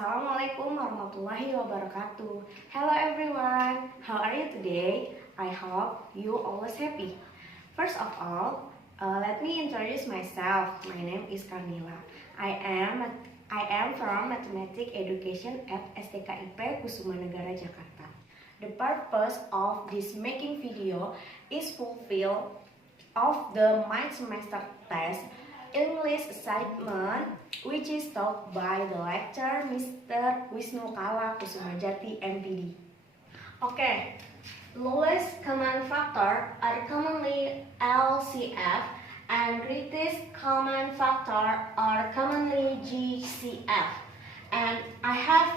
Assalamualaikum warahmatullahi wabarakatuh. Hello everyone, how are you today? I hope you always happy. First of all, let me introduce myself. My name is Carmila. I am from Mathematics Education at STKIP Kusuma Negara Jakarta. The purpose of this making video is fulfill of the mid semester test English assignment, which is taught by the lecturer Mr. Wisnu Kala Kusumajati MPD. Okay, lowest common factor are commonly LCF and greatest common factor are commonly GCF. And I have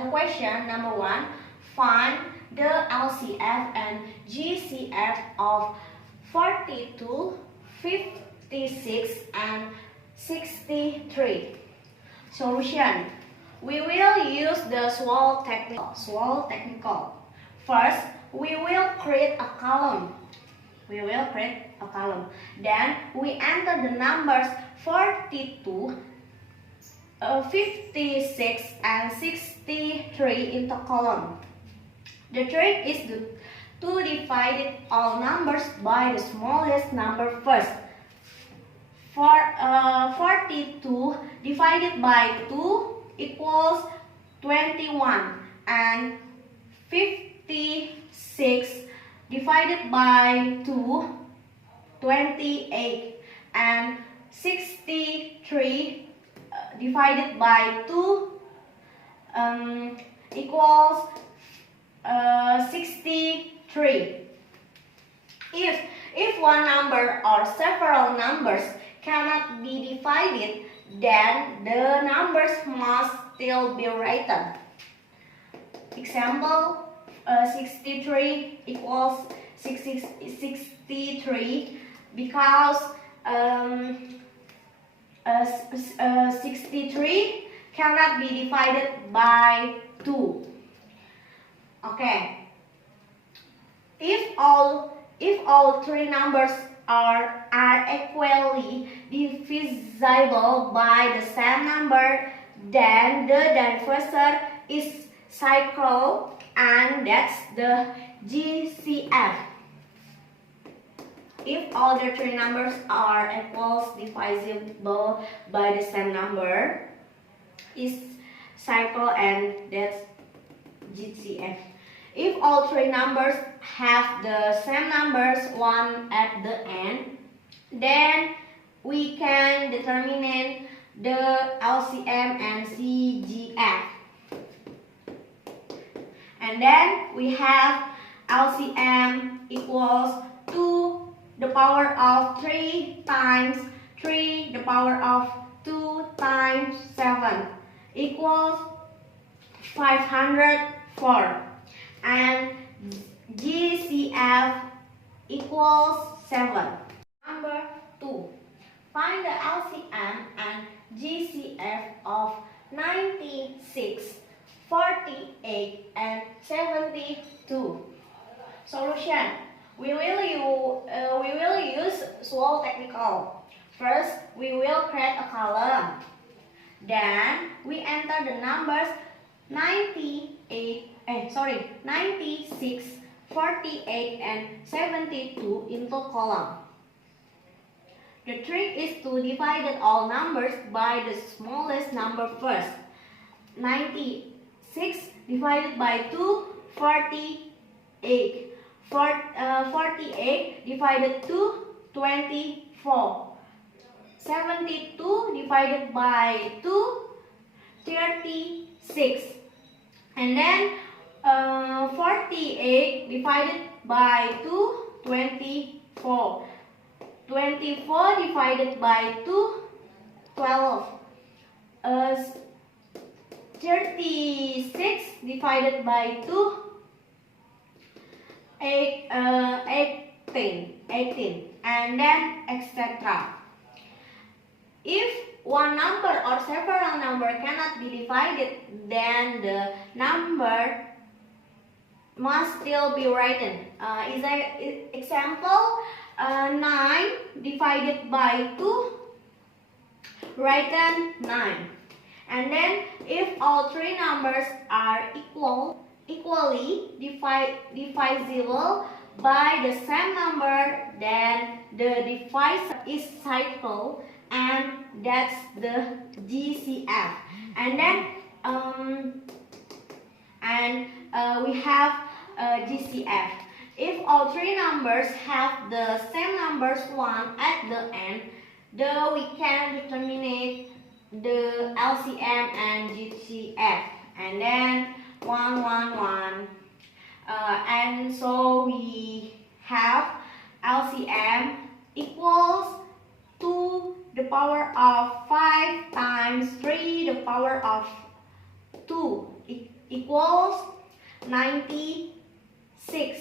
the question number 1. Find the LCF and GCF of 42, 56 and 63. Solution. We will use the SWOL technical. First, we will create a column. Then we enter the numbers 42, 56 and 63 into column. The trick is to divide all numbers by the smallest number first. 42 divided by 2 equals 21, and 56 divided by 2, 28, and 63 divided by 2 equals 63. If one number or several numbers cannot be divided, then the numbers must still be written. Example, 63 equals 63 because 63 cannot be divided by 2. Okay. If all three numbers are equally divisible by the same number, then the divisor is cycle, and that's the GCF. If all the three numbers are divisible by the same number, is cycle, and that's GCF. If all three numbers have the same numbers, one at the end, then we can determine the LCM and CGF. And then we have LCM equals 2 the power of 3 times 3 the power of 2 times 7 equals 504. And GCF equals 7. Number 2. Find the LCM and GCF of 96, 48 and 72. Solution. We will use SWOL technical. First, we will create a column. Then we enter the numbers 96, 48 and 72 into column. The trick is to divide all numbers by the smallest number first. 96 divided by 2, 48. 48 divided 2, 24. 72 divided by 2, 36. And then 48 divided by 2, 24. 24 divided by 2, 12. 36 divided by 2, 18. And then etc. If one number or several number cannot be divided, then the number must still be written. Example, 9 divided by 2, written 9. And then If all three numbers are equally divisible by the same number, then the divisor is cycle, and that's the GCF. And then we have GCF. If all three numbers have the same numbers 1 at the end, then we can determine the LCM and GCF, and then 1, 1, 1. And so we have LCM equals 2 the power of 5 times 3 the power of 2 equals 96,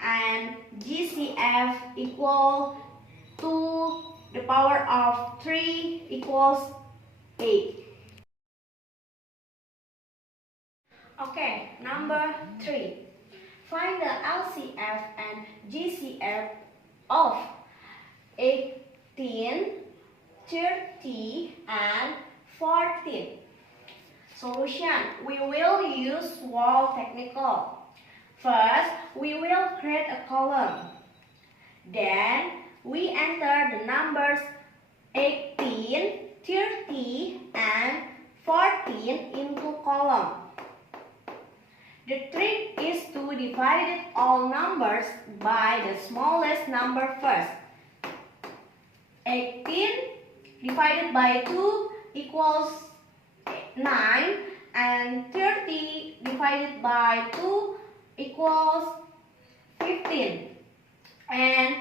and GCF equal 2 the power of 3 equals 8. Okay, number 3. Find the LCF and GCF of 18, 30, and 14. Solution. We will use wall technical. First, we will create a column. Then, we enter the numbers 18, 30, and 14 into column. The trick is to divide all numbers by the smallest number first. 18 divided by 2 equals 9, and 30 divided by 2 equals 15, and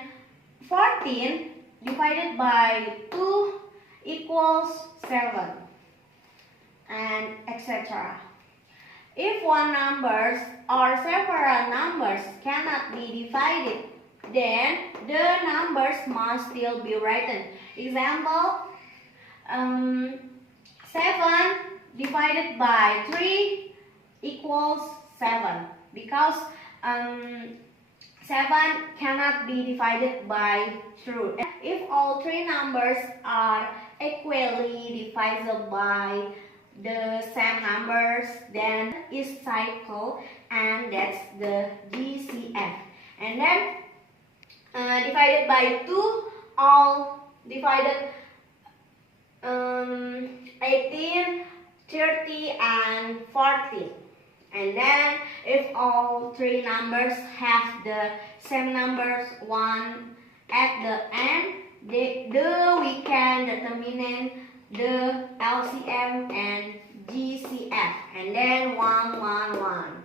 14 divided by 2 equals 7, and etc. If one numbers or several numbers cannot be divided, then the numbers must still be written. Example, 7 divided by 3 equals 7, because 7 cannot be divided by 2. If all three numbers are equally divisible by the same numbers, then is cycle, and that's the GCF. And then divided by 2, all divided 18, 30, and 40. And then if all three numbers have the same numbers 1 at the end, we can determine the LCM and GCF, and then 1, 1, 1.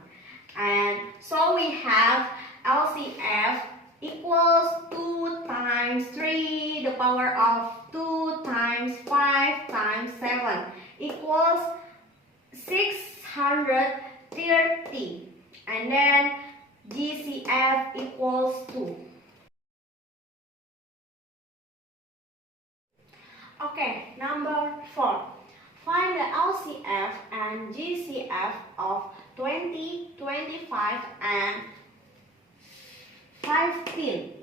And so we have LCF equals 2 times 3 the power of 2 times 5 times 7 equals 630, and then GCF equals 2. Okay, number 4. Find the LCF and GCF of 20, 25, and 15.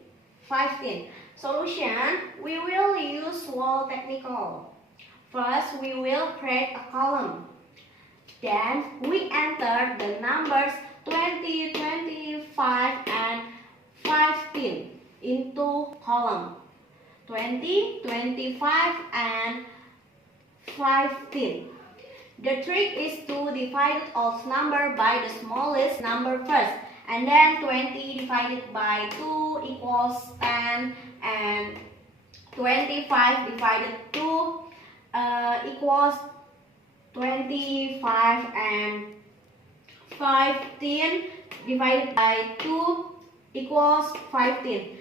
Solution. We will use wall technical. First, we will create a column. Then, we enter the numbers 20, 25, and 15 into column. 20, 25, and 15. The trick is to divide all numbers by the smallest number first, and then 20 divided by 2 equals 10, and 25 divided 2 equals 25, and 15 divided by 2 equals 15.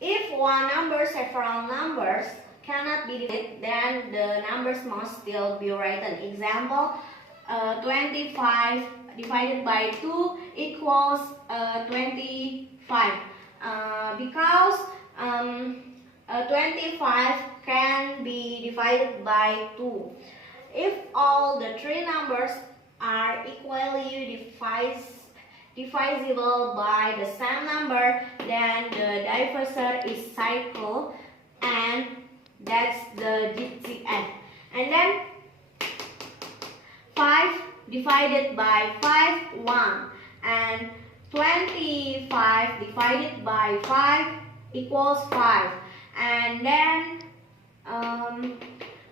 If one number, several numbers cannot be divided, then the numbers must still be written. Example, 25 divided by 2 equals 25. Because 25 can be divided by 2. If all the three numbers are equally divisible by the same number, then the divisor is cycle, and that's the GCF. And then divided by 5, 1. And 25 divided by 5 equals 5. And then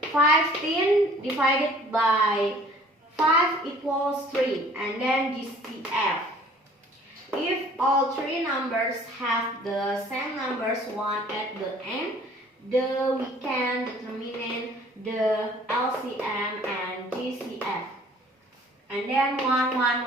15 divided by 5 equals 3. And then GCF. If all three numbers have the same numbers 1 at the end, we can determine the LCM and GCF. And then 1, 1,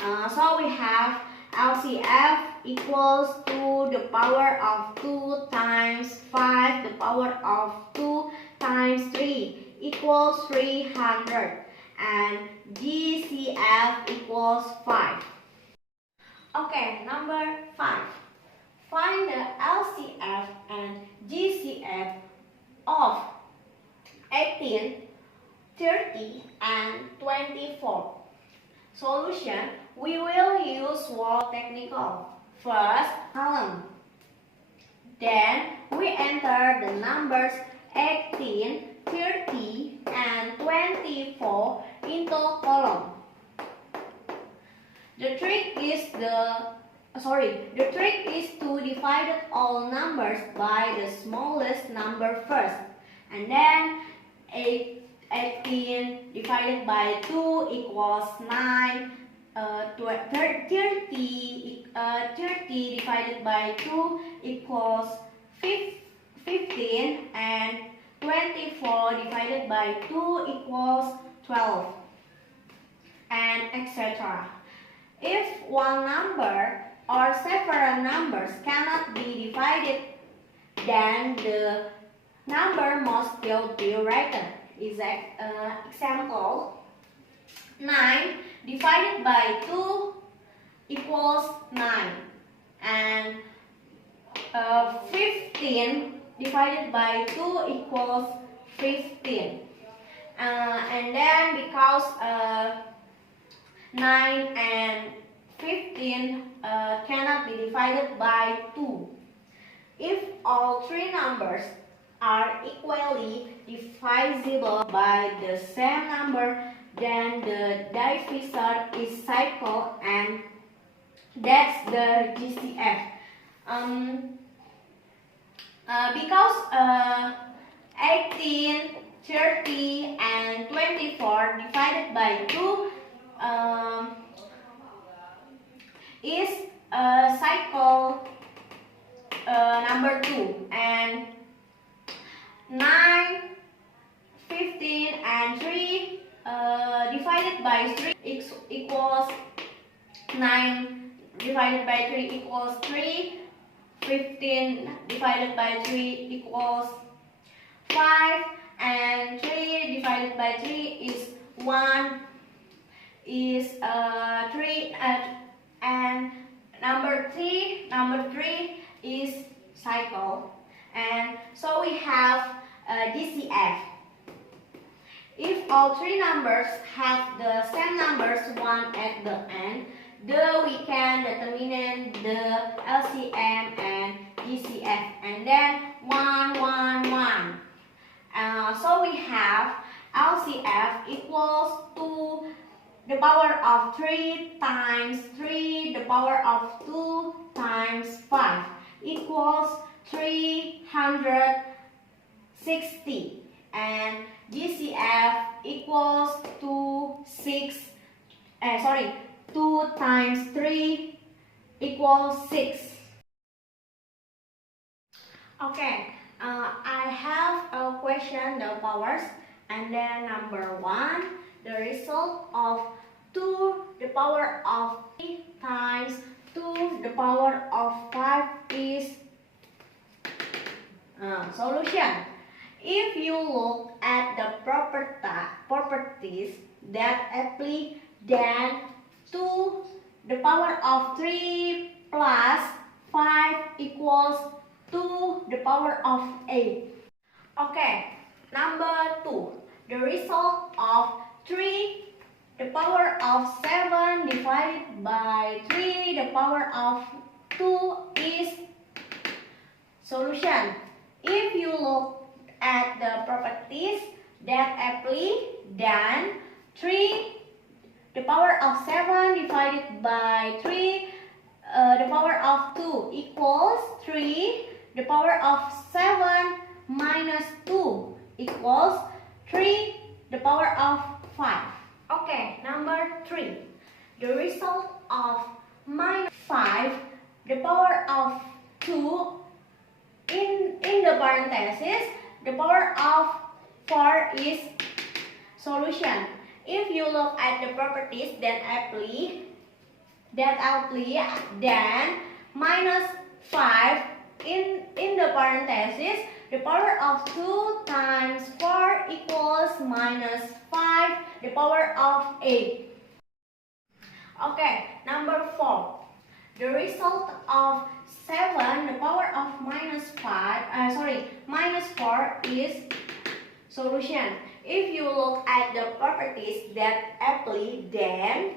1. So we have LCF equals to the power of 2 times 5, the power of 2 times 3 equals 300. And GCF equals 5. Okay, number 5. Find the LCF and GCF of 18, 30, and 24. Solution, we will use word technical. First, column. Then, we enter the numbers 18, 30, and 24 into column. The trick is to divide all numbers by the smallest number first, and then 18 divided by 2 equals 9. 30 divided by 2 equals 15, and 24 divided by 2 equals 12, and etc. If one number or several numbers cannot be divided, then the number must still be written. Example, 9 divided by 2 equals 9, and 15 divided by 2 equals 15. And then because 9 and 15 cannot be divided by 2. If all three numbers are equally divisible by the same number, then the divisor is cycle, and that's the GCF. Because 18, 30, and 24 divided by 2 is cycle number 2, and 9, 15, and 3 divided by 3 equals 9 divided by 3 equals 3, 15 divided by 3 equals 5, and 3 divided by 3 is 1, is 3, and number 3 is cycle. And so we have GCF. If all three numbers have the same numbers 1 at the end, then we can determine the LCM and GCF, and then 1, 1, 1. So we have LCF equals to the power of 3 times 3, the power of 2 times 5 equals 360, and GCF equals to 2 times 3 equals 6. Okay, I have a question, the powers, and then number 1, the result of 2 the power of 3 times 2 the power of 5 is solution. If you look at the properties that apply, then 2 the power of 3 plus 5 equals 2 the power of 8. Okay, number 2, the result of 3 the power of 7 divided by 3 the power of 2 is solution. If you look at the properties that apply, then 3 of 7 divided by 3, the power of 2 equals 3. The power of 7 minus 2 equals 3. The power of 5. Okay, number 3. The result of minus 5, the power of 2 in the parenthesis, the power of 4 is solution. If you look at the properties that apply, then minus 5 in the parenthesis, the power of 2 times 4 equals minus 5, the power of 8. Okay, number 4. The result of 7, the power of minus 4 is solution. If you look at the properties that apply, then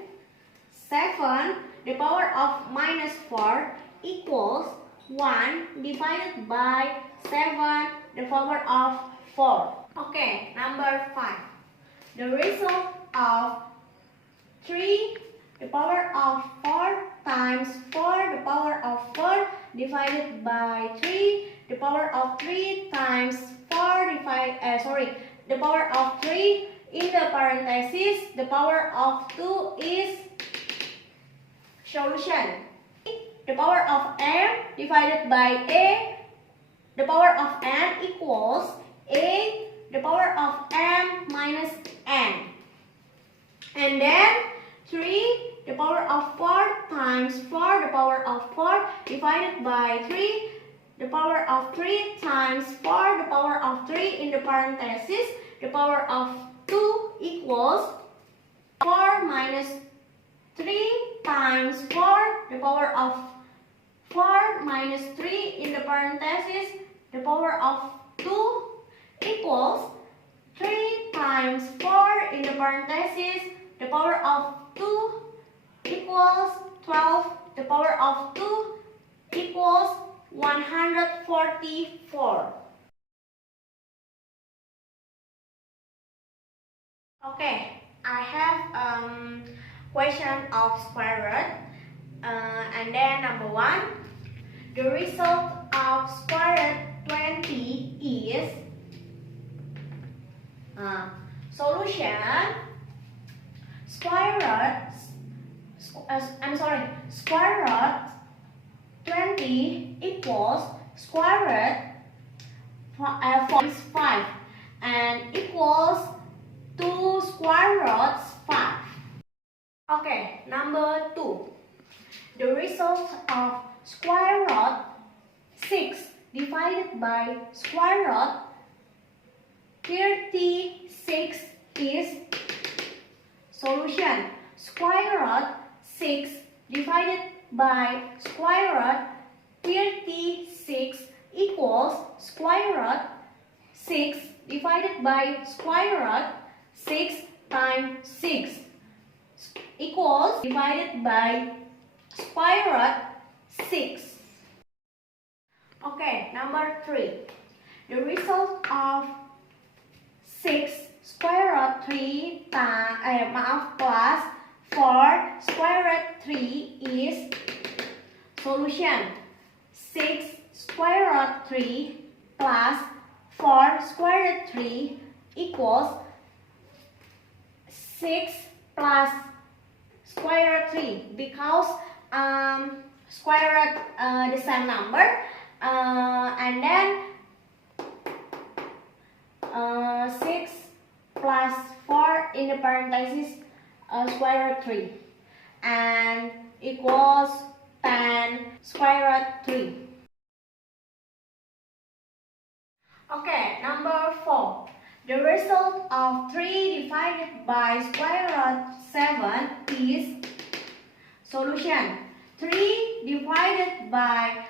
7, the power of minus 4 equals 1 divided by 7, the power of 4. Okay, number 5. The result of 3, the power of 4 times 4, the power of 4 divided by 3, the power of 3 times 4 the power of 3 in the parenthesis, the power of 2 is solution. The power of m divided by a, the power of n equals a, the power of m minus n. And then 3, the power of 4 times 4, the power of 4 divided by 3, the power of 3 times 4, the power of 3 in the parenthesis, the power of 2 equals 4 minus 3 times 4, the power of 4 minus 3 in the parenthesis, the power of 2 equals 3 times 4 in the parenthesis, the power of 2 equals 12, the power of 2 equals 144. Okay, I have question of square root, and then number 1, the result of square root 20 is solution. Square root 20 equals square root 5 and equals 2 square roots 5. Okay, number 2. The result of square root 6 divided by square root 36 is solution. Square root 6 divided by square root 36 equals square root 6 divided by square root 6 times 6 equals divided by square root 6. Okay, number 3. The result of 6 square root 3 plus 4 square root 3 is solution. 6 square root 3 plus 4 square root 3 equals 6 plus square root 3 because square root the same number, and then 6 plus 4 in the parenthesis square root 3 and equals 10 square root 3. Okay, number 4. The result of 3 divided by square root 7 is solution. 3 divided by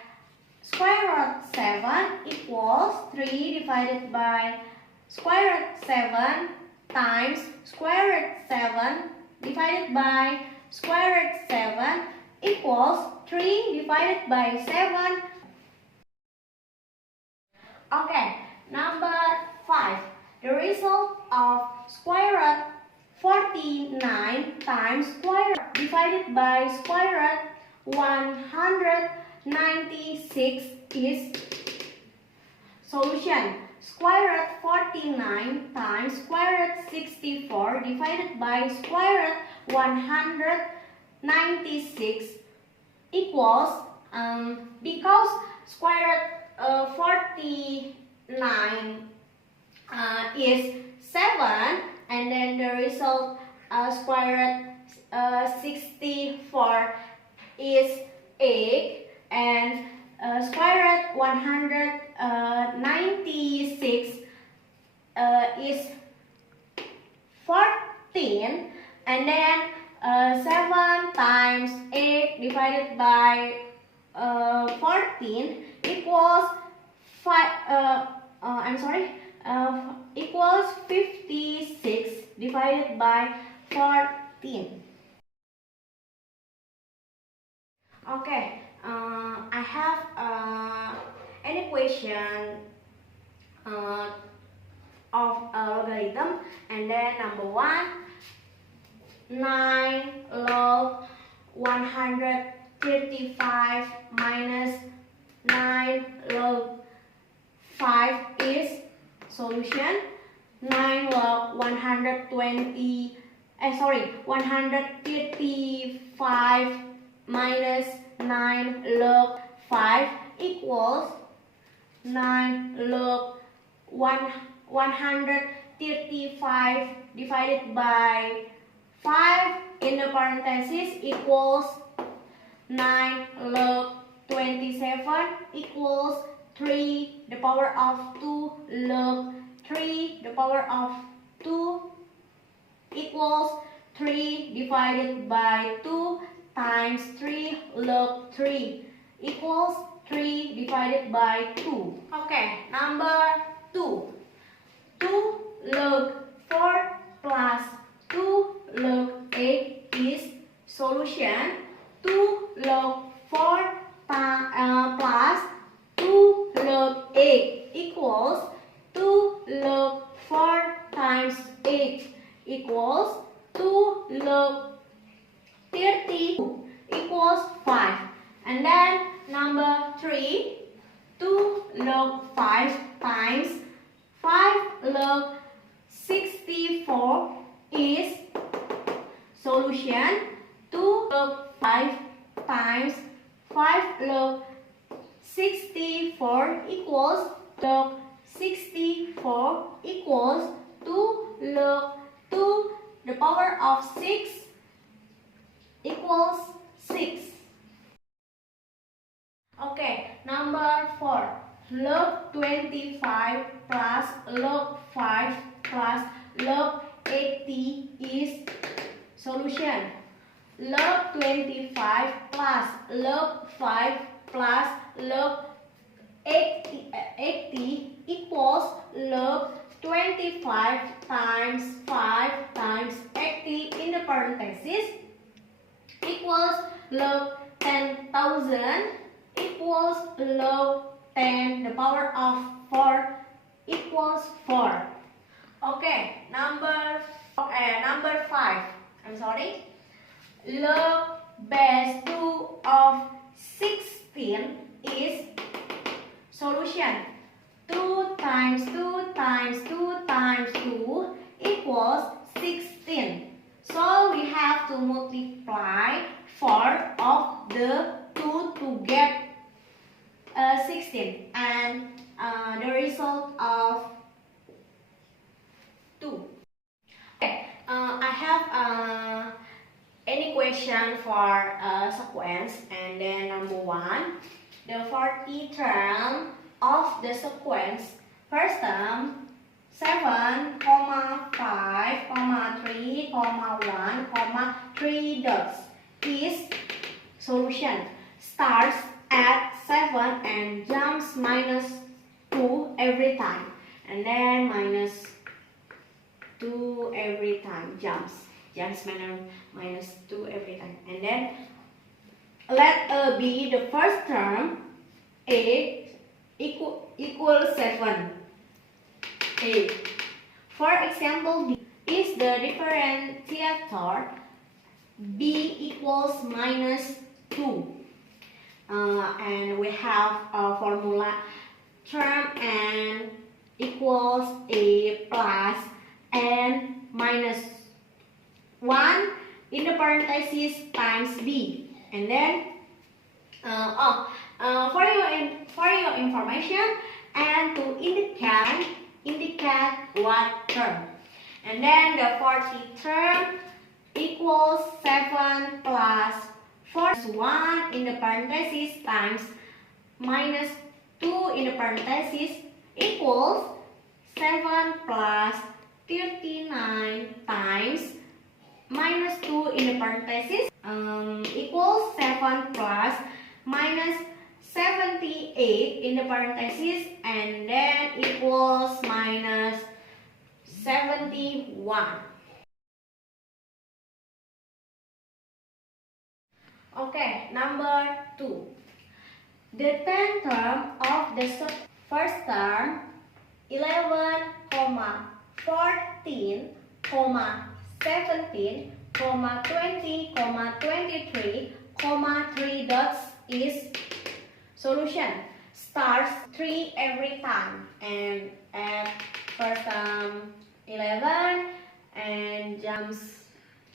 square root 7 equals 3 divided by square root 7 times square root 7 divided by square root 7 equals 3 divided by 7. Okay, number 5. The result of square root 49 times square root divided by square root 196 is solution. Square root 49 times square root 64 divided by square root 196 equals, because square root 49 is 7, and then the result square root 64 is 8, and square root 196 is 14, and then 7 times 8 divided by 14 equals equals 56 divided by 14. Okay, I have any question of logarithm, and then number 1, 9 log 135 minus 9 log 5 is solution. 9 log 135 minus 9 log 5 equals 9 log 135 divided by 5 in the parenthesis equals 9 log 27 equals 3 the power of 2 log 3 the power of 2 equals 3 divided by 2 times 3 log 3 equals 3 divided by 2. Okay, number 2. 2 log 4 plus 2 log 8 is solution. 2 log 4 plus 2 log 8 equals 2 log 4 times 8 equals 2 log 32 equals 5. And then number 3, 2 log 5 times 5 log 64 is solution. 2 log 5 times 5 log 64 equals log 64 equals 2 log 2 the power of 6 equals 6. Okay, number 4. Log 25 plus log 5 plus log 80 is solution. Log 25 plus log 5 plus log 80 equals log 25 times 5 times 80 in the parenthesis equals log 10,000 equals log 10 the power of 4 equals 4. Okay, number 5. Log base 2 of 16 is solution. 2 times 2 times 2 times 2 equals 16. So we have to multiply 4 of the 2 to get 16, and the result of 2. Okay, I have any question for sequence, and then number 1, the 40 term of the sequence. First term 7, 5, 3, 1, 3 dots is solution. Starts at 7 and jumps minus 2 every time, and then minus 2 every time, jumps minus 2 every time, and then let A be the first term. A equals 7. A. For example, B is the differentiator b equals minus 2. And we have a formula term n equals a plus n minus 1 in the parentheses times b. And then for your information, and to indicate what term. And then the 40 term equals 7 plus 1 in the parentheses times minus 2 in the parentheses equals 7 plus 39 times minus 2 in the parentheses equals 7 plus minus 78 in the parentheses, and then equals minus 71. Okay, number 2. The 10th term of the first term 11, 14, 17, 20, 23, 3 dots is solution. Starts 3 every time, and at first term 11 and jumps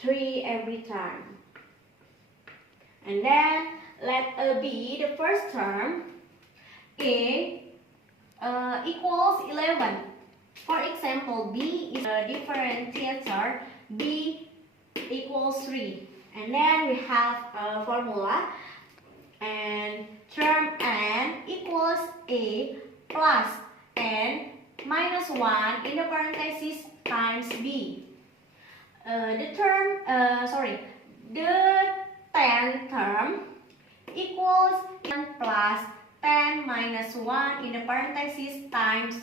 3 every time. And then let A be the first term. A equals 11. For example, B is a differentiator. B equals 3. And then we have a formula. And term n equals a plus n minus 1 in the parentheses times b. The 10th term equals 1 plus 10 minus 1 in the parentheses times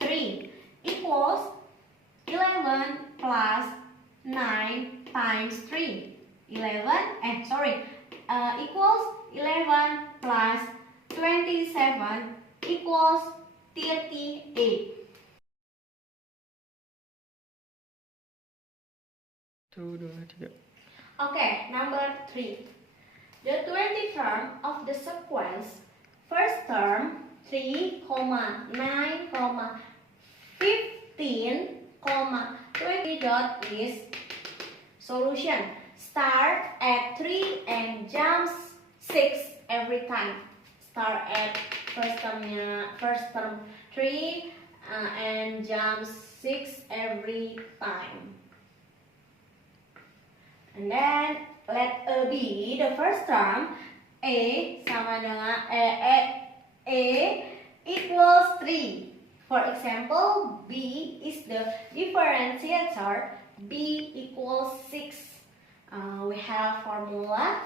3 equals 11 plus 9 times 3. Equals 11 plus 27 equals 38. Okay, number 3. The 20th term of the sequence, first term 3, 9, 15, 20 dot is solution. Start at 3 and jumps 6 every time. Start at first term 3 and jumps 6 every time. And then let A be the first term. A sama dengan A equals 3. For example, B is the differentiator. B equals 6. We have formula.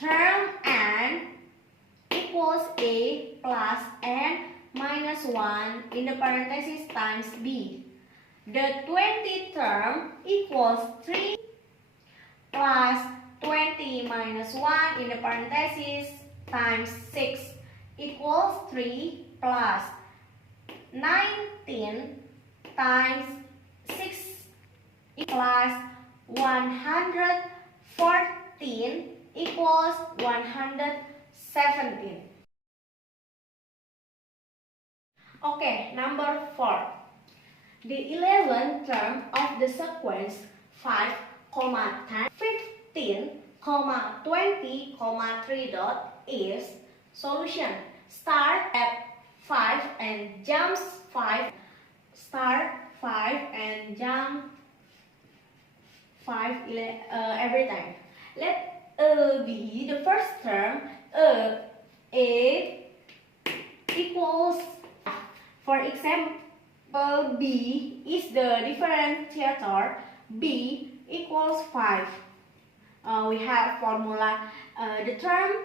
Term n equals A plus n minus 1 in the parentheses times b. The 20th term equals 3 plus 20 minus 1 in the parentheses times 6 equals 3 plus 19 times 6 plus 114 equals 117. Okay, number 4. The 11th term of the sequence 5, 10, 15, 20, 3 dot is solution. Start at 5 and jumps 5. Start 5 and jump 5 every time. Let A be the first term. A equals, for example, B is the differentiator. B equals 5. We have formula. The term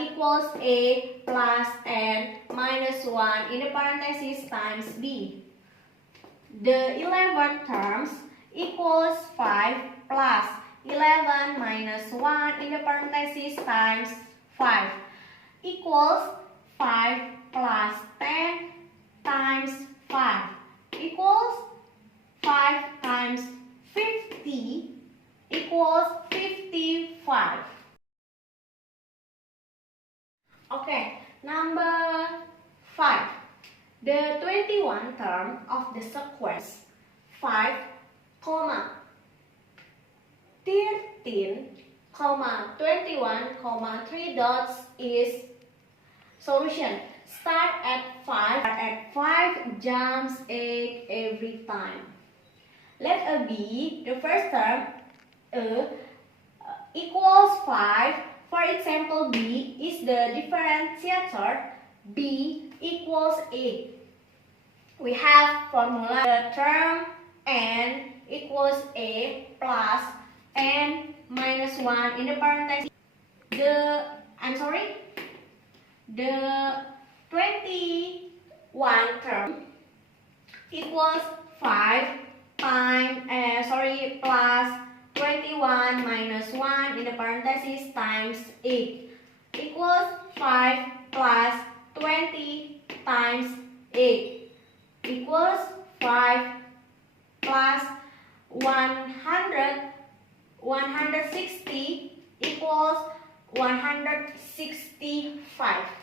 equals A plus n minus 1 in the parentheses times b. The 11 terms equals 5 plus 11 minus 1 in the parentheses times 5 equals 5 plus 10 times 5 equals times 50 equals 55. Okay, number 5. The 21 term of the sequence 5, 13, 21, 3 dots is solution. Start at 5, jumps 8 every time. Let A be the first term, A equals 5. For example, B is the differentiator, B equals A. We have formula, the term N equals A plus N minus 1 in the parentheses. The 21 term equals 5 plus 21 minus 1 in the parentheses times 8 equals 5 plus 20 times 8 equals 5 plus 160 equals 165.